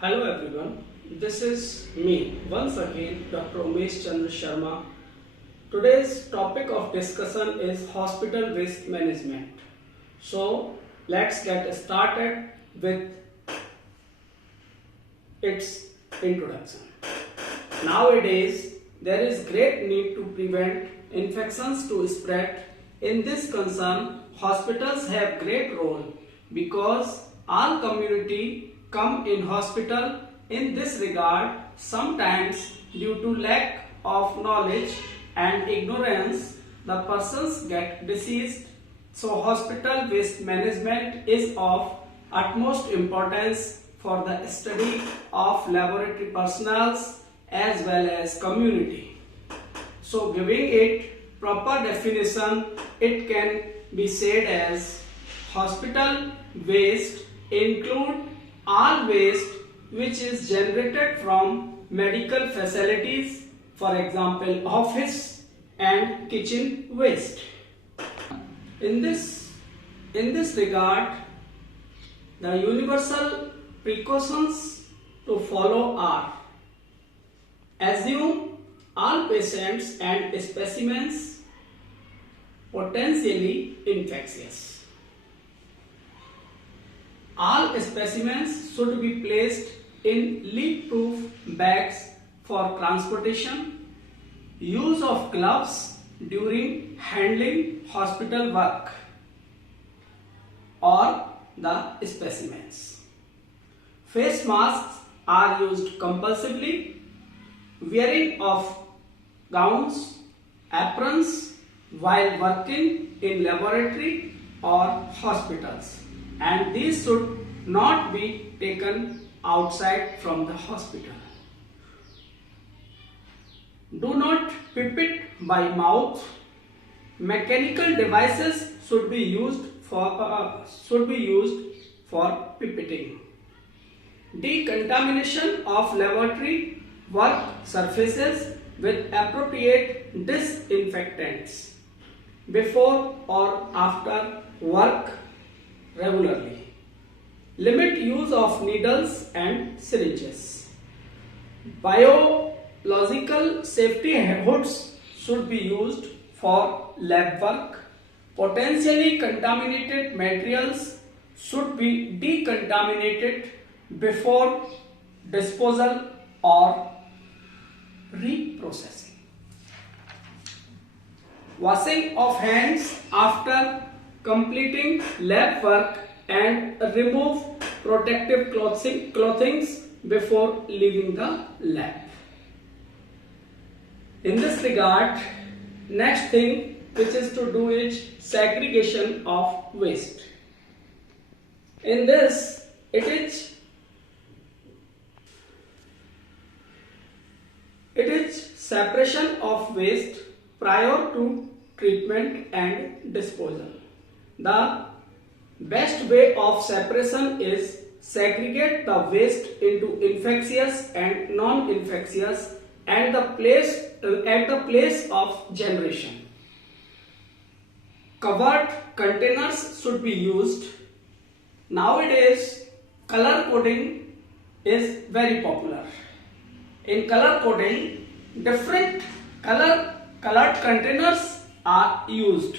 Hello everyone, this is me once again Dr. Umesh Chandra Sharma. Today's topic of discussion is hospital waste management. So let's get started with its introduction. Nowadays there is great need to prevent infections to spread. In this concern, hospitals have great role because all community come in hospital. In this regard, sometimes due to lack of knowledge and ignorance, the persons get diseased. So hospital waste management is of utmost importance for the study of laboratory personnel as well as community. So giving it proper definition, it can be said as hospital waste include all waste which is generated from medical facilities, for example office and kitchen waste. In this regard, the universal precautions to follow are: assume all patients and specimens potentially infectious. All specimens should be placed in leak-proof bags for transportation. Use of gloves during handling hospital work or the specimens. Face masks are used compulsively. Wearing of gowns, aprons while working in laboratory or hospitals, and these should not be taken outside from the hospital. Do not pipette by mouth. Mechanical devices should be used for pipetting. Decontamination of laboratory work surfaces with appropriate disinfectants before or after work regularly. Limit use of needles and syringes. Biological safety hoods should be used for lab work. Potentially contaminated materials should be decontaminated before disposal or reprocessing. Washing of hands after completing lab work and remove protective clothing before leaving the lab. In this regard, next thing which is to do is segregation of waste. In this, it is separation of waste prior to treatment and disposal. The best way of separation is segregate the waste into infectious and non-infectious at the place of generation. Covered containers should be used. Nowadays, color coding is very popular. In color coding, different colored containers are used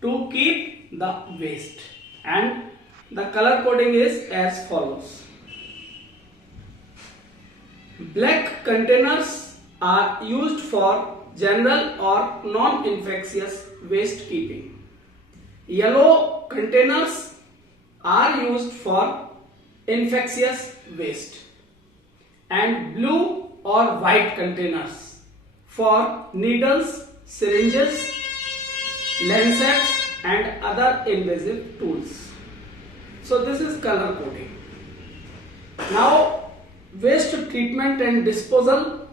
to keep the waste, and the color coding is as follows. Black containers are used for general or non-infectious waste keeping. Yellow containers are used for infectious waste, and blue or white containers for needles, syringes, lancets and other invasive tools. So this is color coding. Now waste treatment and disposal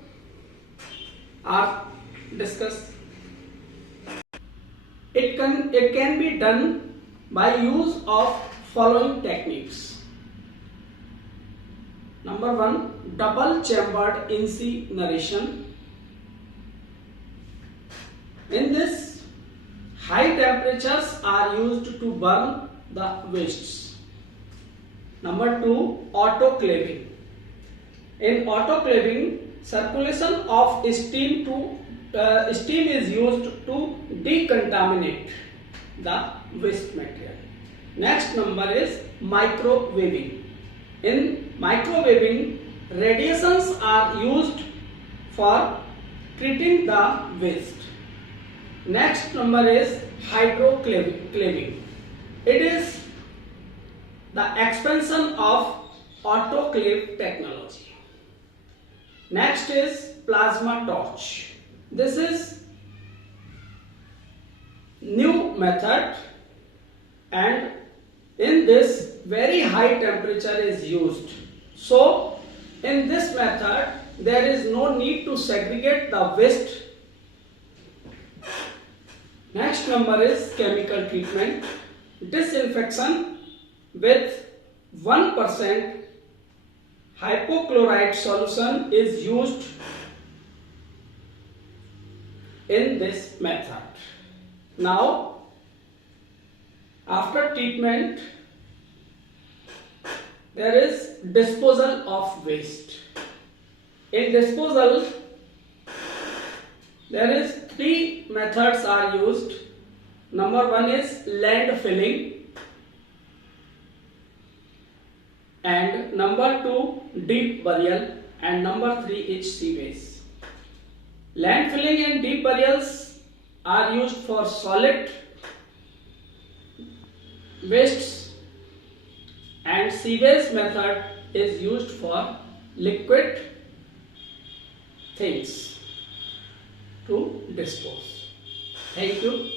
are discussed. It can be done by use of following techniques. Number 1, double chambered incineration. In this, high temperatures are used to burn the wastes. Number 2, autoclaving. In autoclaving, circulation of steam is used to decontaminate the waste material. Next number is microwaving. In microwaving, radiations are used for treating the waste. Next number is hydroclaving. It is the expansion of autoclave technology. Next is plasma torch. This is new method, and in this very high temperature is used. So in this method there is no need to segregate the waste. Next number is chemical treatment. Disinfection with 1% hypochlorite solution is used in this method. Now, after treatment, there is disposal of waste. In disposal, there is 3 methods are used. Number 1 is land filling, and number 2 deep burial, and number 3 is sewage. Land filling and deep burials are used for solid wastes, and sewage method is used for liquid things to dispose. Thank you.